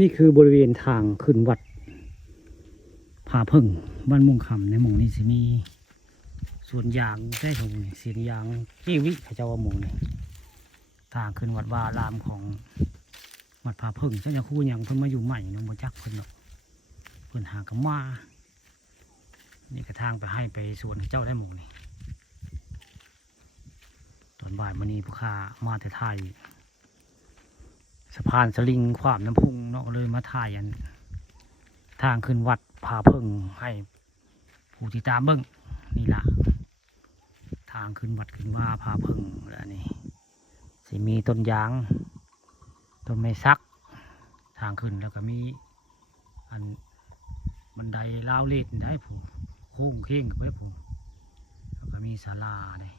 นี่คือบริเวณทางขึ้นวัดผาพึ่งบ้านมุ่งคำในหมู่นี้สิมีสวนยางได้ของเสียงยางเจวิเขาเจ้าว่าหมู่นี่ทางขึ้นวัดวารามของวัดผาพึ่งเจ้าจะคู่ยังเพิ่งมาอยู่ใหม่น้องบ่จักเพิ่นหรอกเพิ่นหากระมานี่กระทางไปให้ไปสวนเจ้าได้หมู่นี่ตอนบ่ายมื้อนี้ผู้ค้ามาแต่ไทยสะพานสลิงความน้ำพุงเนาะเลยมาถ่ายอันทางขึ้นวัดผาพึ่งให้ผู้ที่ตามเบิ้งนี่ล่ะทางขึ้นวัดขึ้นว่าผาพึ่งแล้วนี่สิมีต้นยางต้นไม้ซักทางขึ้นแล้วก็มีอันบันไดราวเลดได้ผู้โค้งเข่งกับไว้ผู้แล้วก็มีศาลาได้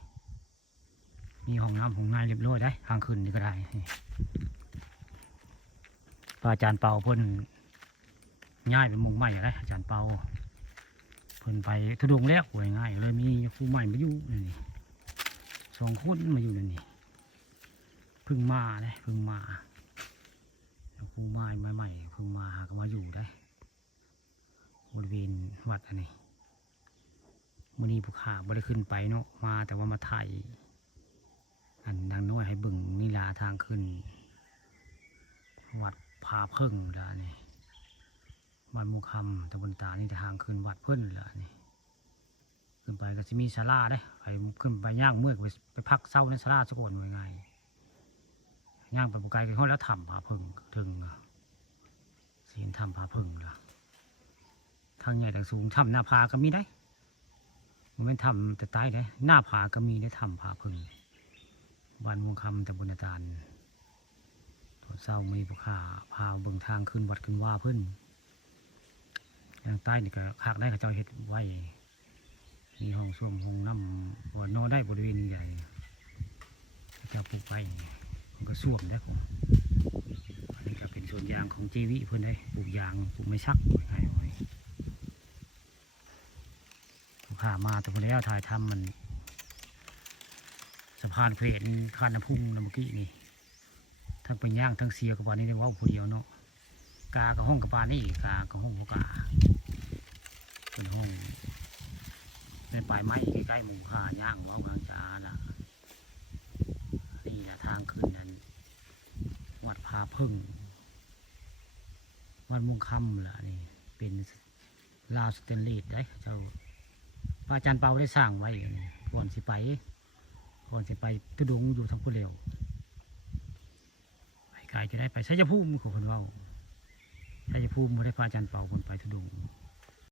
มีห้องน้ำห้องน้ำเรียบร้อยได้ทางขึ้นนี่ก็ได้พระอาจารย์เป่าเพิ่นง่ายเป็นมงใหม่เลยอาจารย์เปาเพิ่นไปทุดงแล้วหวยง่ายเลยมีครูใหม่มาอยู่นี่2 คนมาอยู่นี่เพิ่งมาเลยเพิ่งมาครูใหม่เพิ่งมาก็มาอยู่ได้บริเวณวัดอันนี้มื้อนี้ผู้ข่าบ่ได้ขึ้นไปเนาะมาแต่ว่ามาถ่ายอันดังน้อยให้เบิ่งนี่ลาทางขึ้นวัดผาพึ่งล่ะนี่บ้านมุคำตำบลตานี่ทางขึ้นวัดเพิ่นเลยนี่ขึ้นไปก็จะมีศาลาได้ไปขึ้นไปย่างเมื่อไปพักเศร้าในศาลาสักวันไงย่างไปบุกไกลกันเขาแล้วทำผาพึ่งถึงเสียนทำผาพึ่งละทางใหญ่ทางสูงทำหน้าผาก็มีได้มันไม่ทำแต่ใต้ได้หน้าผาก็มีได้ทำผาพึ่งบ้านมุคำตำบลตาลตัวเศร้ามีผู้ขาพาเบิ่งทางขึ้นวัดขึ้นว่าเพิ่นทางใต้นี่ก็ขากได้เขาเจ้าเฮ็ดไว้มีห้องส้วมห้องน้ำบ่อนอนได้บริเวณใหญ่เขาเจ้าปลูกไว้มันก็ส้วมได้ของอันนี้ก็เป็นส่วนยางของจีวิเพิ่นได้ปลูกยางปลูกไม้ซักไว้ไว้ข้ามาแต่พอแล้วถ่ายทำมันสะพานเพลนคานน้ำพุ่งน้ำกี้นี่ทั้งเป็นย่างทั้งเสียกับปานนี้ได้ว่าผู้เดียวเนาะกากับห้องกับปานนี่กากับห้องกับกาเป็นห้องเป็นปลายไม้ใกล้ๆหมู่ห่าย่างเมาทางจ้าละนี่แหละทางขึ้นนั้นวัดผาพึ่งวัดมุงคำล่ะนี่เป็นลาวสเตนเลสได้เจ้าพระอาจารย์เปาได้สร้างไว้ก่อนสิไปทุดงอยู่ทั้งผู้เร็วไปไกลจะได้ไปชัยภูมิของคนว่าชัยภูมิไม่ได้พระอาจารย์เปาคนไปทุดง